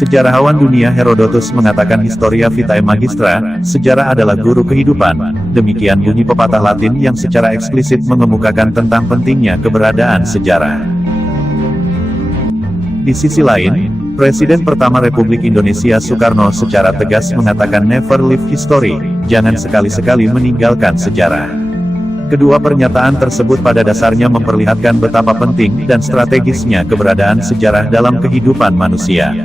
Sejarawan dunia Herodotus mengatakan Historia Vitae Magistra, sejarah adalah guru kehidupan. Demikian bunyi pepatah Latin yang secara eksplisit mengemukakan tentang pentingnya keberadaan sejarah. Di sisi lain, Presiden pertama Republik Indonesia Soekarno secara tegas mengatakan never leave history, jangan sekali-sekali meninggalkan sejarah. Kedua pernyataan tersebut pada dasarnya memperlihatkan betapa penting dan strategisnya keberadaan sejarah dalam kehidupan manusia.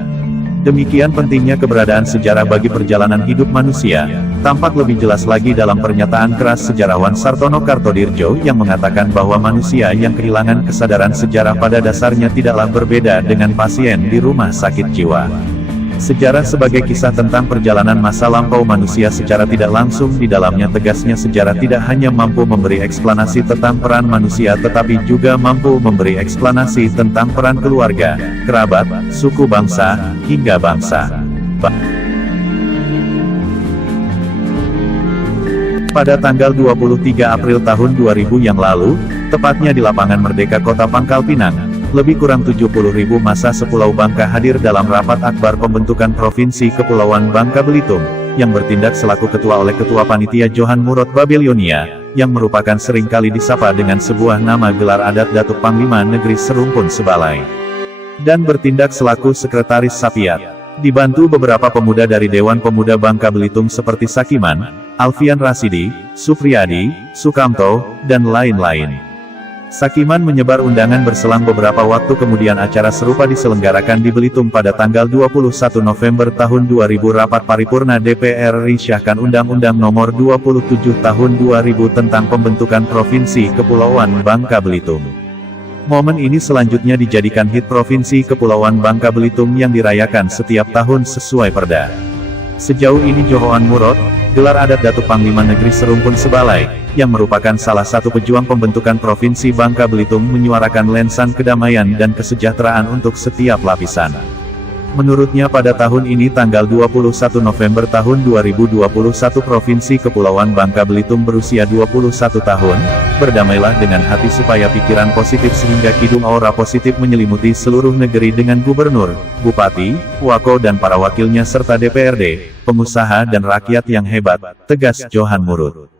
Demikian pentingnya keberadaan sejarah bagi perjalanan hidup manusia, tampak lebih jelas lagi dalam pernyataan keras sejarawan Sartono Kartodirjo yang mengatakan bahwa manusia yang kehilangan kesadaran sejarah pada dasarnya tidaklah berbeda dengan pasien di rumah sakit jiwa. Sejarah sebagai kisah tentang perjalanan masa lampau manusia secara tidak langsung di dalamnya tegasnya sejarah tidak hanya mampu memberi eksplanasi tentang peran manusia tetapi juga mampu memberi eksplanasi tentang peran keluarga, kerabat, suku bangsa, hingga bangsa. Pada tanggal 23 April tahun 2000 yang lalu, tepatnya di lapangan Merdeka Kota Pangkal Pinang, lebih kurang 70.000 massa sepulau Bangka hadir dalam rapat akbar pembentukan Provinsi Kepulauan Bangka Belitung, yang bertindak selaku ketua oleh Ketua Panitia Johan Murod Babelionia, yang merupakan seringkali disapa dengan sebuah nama gelar adat Datuk Panglima Negeri Serumpun Sebalai. Dan bertindak selaku Sekretaris Sapiat. Dibantu beberapa pemuda dari Dewan Pemuda Bangka Belitung seperti Sakiman, Alfian Rasidi, Supriyadi, Sukamto, dan lain-lain. Sakiman menyebar undangan berselang beberapa waktu kemudian acara serupa diselenggarakan di Belitung pada tanggal 21 November tahun 2000 rapat paripurna DPR RI syahkan Undang-Undang Nomor 27 Tahun 2000 tentang pembentukan Provinsi Kepulauan Bangka Belitung. Momen ini selanjutnya dijadikan hit Provinsi Kepulauan Bangka Belitung yang dirayakan setiap tahun sesuai perda. Sejauh ini Johan Murod, gelar adat Datuk Panglima Negeri Serumpun Sebalai, yang merupakan salah satu pejuang pembentukan Provinsi Bangka Belitung menyuarakan lensan kedamaian dan kesejahteraan untuk setiap lapisan. Menurutnya pada tahun ini tanggal 21 November tahun 2021 Provinsi Kepulauan Bangka Belitung berusia 21 tahun, berdamailah dengan hati supaya pikiran positif sehingga kidung aura positif menyelimuti seluruh negeri dengan gubernur, bupati, wako dan para wakilnya serta DPRD, pengusaha dan rakyat yang hebat, tegas Johan Murod.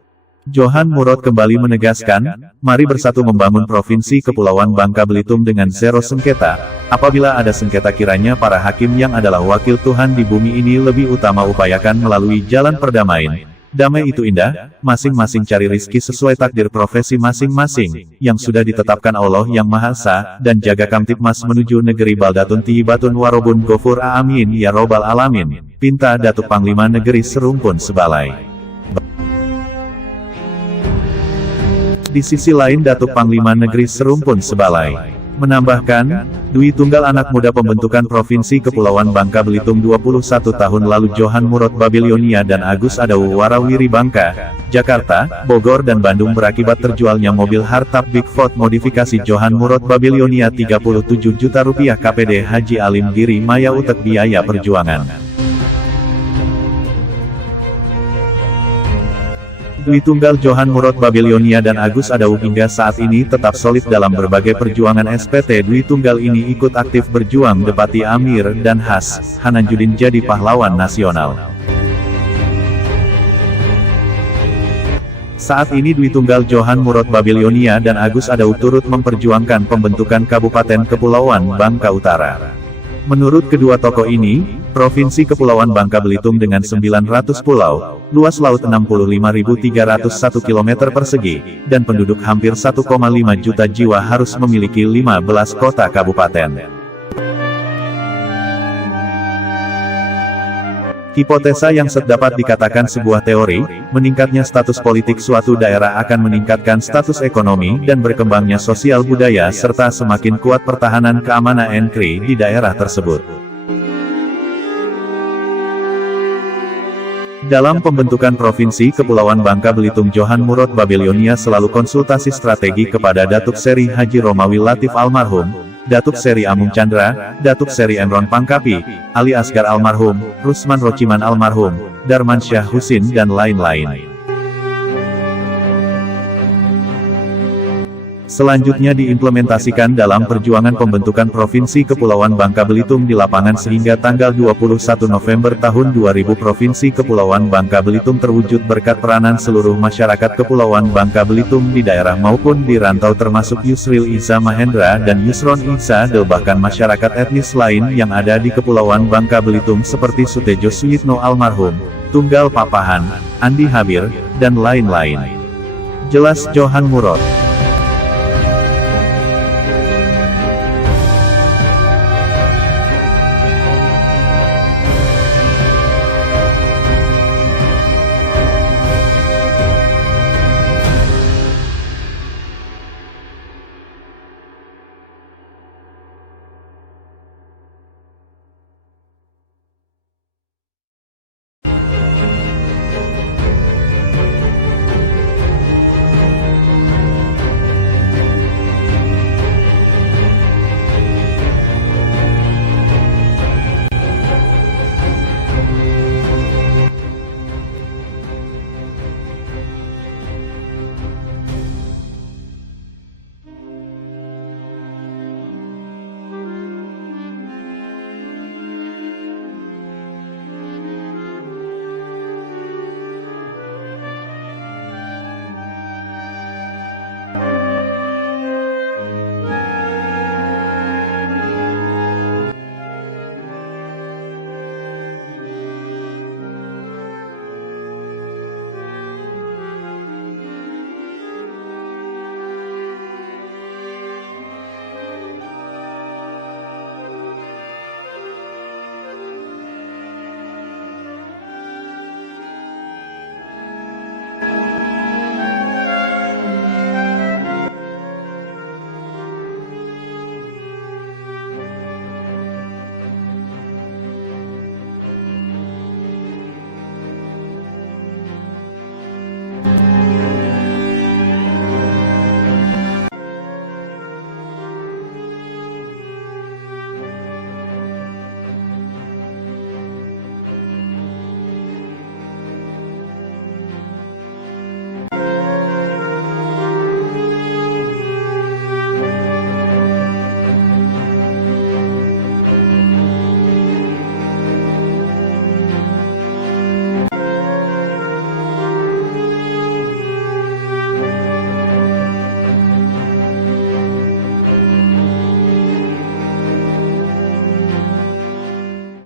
Johan Murod kembali menegaskan, mari bersatu membangun Provinsi Kepulauan Bangka Belitung dengan zero sengketa. Apabila ada sengketa kiranya para hakim yang adalah wakil Tuhan di bumi ini lebih utama upayakan melalui jalan perdamaian. Damai itu indah, masing-masing cari rizki sesuai takdir profesi masing-masing, yang sudah ditetapkan Allah yang Maha Esa, dan jaga Kamtipmas menuju negeri Baldatun Tihibatun Warobun Gofur Amin ya Robbal Alamin. Pinta Datuk Panglima Negeri Serumpun Sebalai. Di sisi lain Datuk Panglima Negeri Serumpun Sebalai menambahkan, Dwi Tunggal anak muda pembentukan Provinsi Kepulauan Bangka Belitung 21 tahun lalu Johan Murod Babelionia dan Agus Adau Warawiri Bangka, Jakarta, Bogor dan Bandung berakibat terjualnya mobil hardtop Big Ford modifikasi Johan Murod Babelionia 37 juta rupiah KPD Haji Alim Giri Maya Utek biaya perjuangan. Dwi Tunggal Johan Murod Babelionia dan Agus Adau hingga saat ini tetap solid dalam berbagai perjuangan. SPT Dwi Tunggal ini ikut aktif berjuang depati Amir dan Has Hananjudin jadi pahlawan nasional. Saat ini Dwi Tunggal Johan Murod Babelionia dan Agus Adau turut memperjuangkan pembentukan Kabupaten Kepulauan Bangka Utara. Menurut kedua tokoh ini, Provinsi Kepulauan Bangka Belitung dengan 900 pulau, luas laut 65.301 km persegi, dan penduduk hampir 1,5 juta jiwa harus memiliki 15 kota kabupaten. Hipotesa yang dapat dikatakan sebuah teori, meningkatnya status politik suatu daerah akan meningkatkan status ekonomi dan berkembangnya sosial budaya serta semakin kuat pertahanan keamanan NKRI di daerah tersebut. Dalam pembentukan Provinsi Kepulauan Bangka Belitung Johan Murod Babelionia selalu konsultasi strategi kepada Datuk Seri Haji Romawi Latif almarhum, Datuk Seri Amung Chandra, Datuk Seri Emron Pangkapi, Ali Asgar almarhum, Rusman Rociman almarhum, Darman Syah Husin dan lain-lain. selanjutnya diimplementasikan dalam perjuangan pembentukan Provinsi Kepulauan Bangka Belitung di lapangan sehingga tanggal 21 November tahun 2000 Provinsi Kepulauan Bangka Belitung terwujud berkat peranan seluruh masyarakat Kepulauan Bangka Belitung di daerah maupun di rantau termasuk Yusril Iza Mahendra dan Yusron Iza Del bahkan masyarakat etnis lain yang ada di Kepulauan Bangka Belitung seperti Sutejo Suyitno almarhum, Tunggal Papahan, Andi Habir, dan lain-lain. Jelas Johan Murad.